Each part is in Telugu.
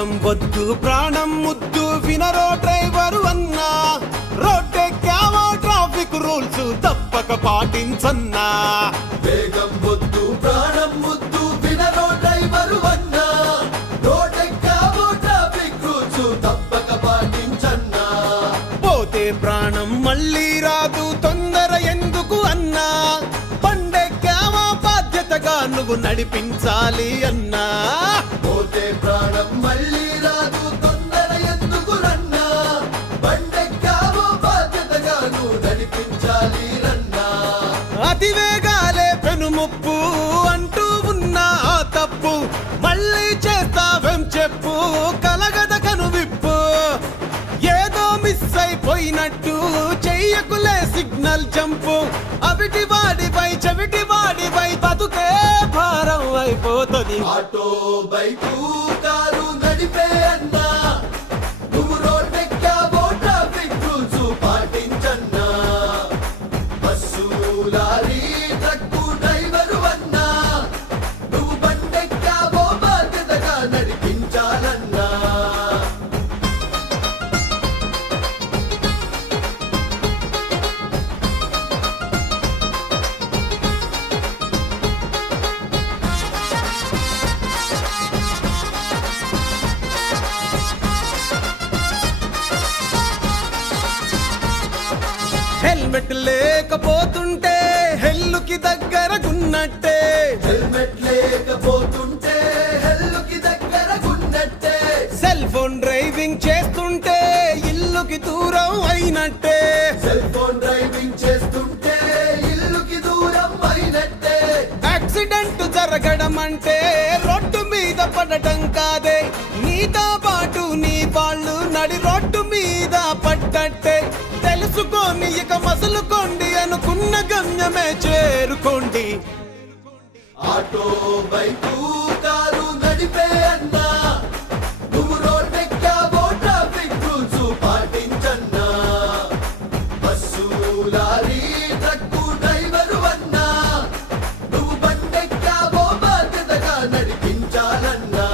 వేగం వద్దు ప్రాణం ముద్దు వినరో డ్రైవరు అన్నా, రోడ్డెక్కావో ట్రాఫిక్ రూల్స్ తప్పక పాటించన్నా. వేగం వద్దు ప్రాణం ముద్దు వినరో డ్రైవరు అన్నా, రోడ్డెక్కావో ట్రాఫిక్ రూల్స్ తప్పక పాటించన్నా. పోతే ప్రాణం మళ్ళీ రాదు తొందర ఎందుకు అన్నా, బండెక్కావో బాధ్యతగా నువ్వు నడిపించాలి అన్నా. పోతే ప్రాణం మళ్ళీ రాదు తొందర ఎందుకు రన్నా, బండెక్కావో బాధ్యతగా నువ్వు నడిపించాలి రన్నా. అతివేగాలే పెనుముప్పు అంటూ ఉన్నా ఆ తప్పు మళ్ళీ చేస్తావేం చెప్పు, కలగద కనువిప్పు. ఏదో మిస్ అయిపోయినట్టు చెయ్యకులే సిగ్నల్ జంపు, అవిటి వాడిపై చెవిటి వాడిపై బతుకే భారం అయిపోతుంది. ఆటో బైకు కారు నడిపే అన్నా, నువ్వు రోడ్డెక్కావో ట్రాఫిక్ రూల్స్ పాటించన్నా. బస్సు లారీ ట్రక్కు డ్రైవరు అన్నా, నువ్వు బండెక్కావో బాధ్యతగా నడిపించాలన్నా. హెల్మెట్ లేకపోతుంటే హెల్లుకి దగ్గరగున్నట్టే, హెల్మెట్ లేకపోతుంటే హెల్లుకి దగ్గరగున్నట్టే. సెల్ ఫోన్ డ్రైవింగ్ చేస్తుంటే ఇల్లుకి దూరం అయినట్టే. సెల్ ఫోన్ డ్రైవింగ్ చేస్తుంటే ఇల్లుకి దూరం అయినట్టే. యాక్సిడెంట్ జరగడం అంటే రోడ్డు మీద పడటం కాదే, నీతో పాటు నీ వాళ్ళు నడి రోడ్డు మీద పడ్డట్టే. తెలుసుకోండి ఇక మసులుకోండి, అనుకున్న గమ్యమే చేరుకోండి. ఆటో బైకు కారు నడిపే అన్నా, నువ్వు రోడ్డెక్కావో ట్రాఫిక్ రూల్స్ పాటించన్నా. బస్సు లారీ ట్రక్కు డ్రైవరు అన్నా, నువ్వు బండెక్కావో బాధ్యతగా నడిపించాలన్నా.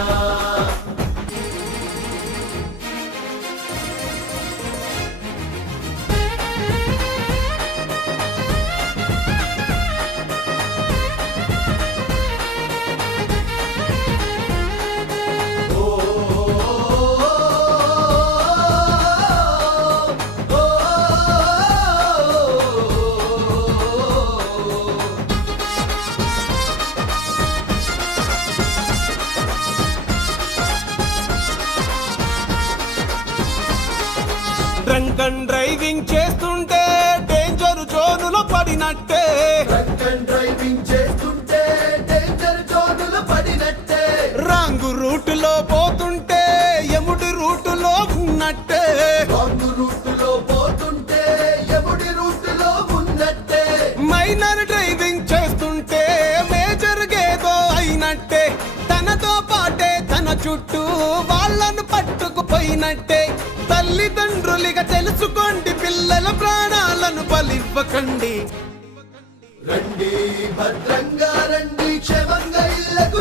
డ్రంక్ అండ్ డ్రైవింగ్ చేస్తుంటే డేంజర్ జోనులో పడినట్టే, డ్రంక్ అండ్ డ్రైవింగ్ చేస్తుంటే డేంజర్ జోనులో పడినట్టే. రాంగ్ రూటులో పోతుంటే యముడి రూటులో ఉన్నట్టే. రాంగ్ రూటులో పోతుంటే యముడి రూటులో ఉన్నట్టే. మైనర్ డ్రైవింగ్ చేస్తుంటే మేజర్ గేదో అయినట్టే, తనతో పాటే తన చుట్టూ వాళ్ళను పట్టుకుపోయినట్టే. తల్లిదండ్రులిగా తెలుసుకోండి, పిల్లల ప్రాణాలను బలివ్వకండి. రండి భద్రంగా రండి, క్షేమంగా ఇళ్లకు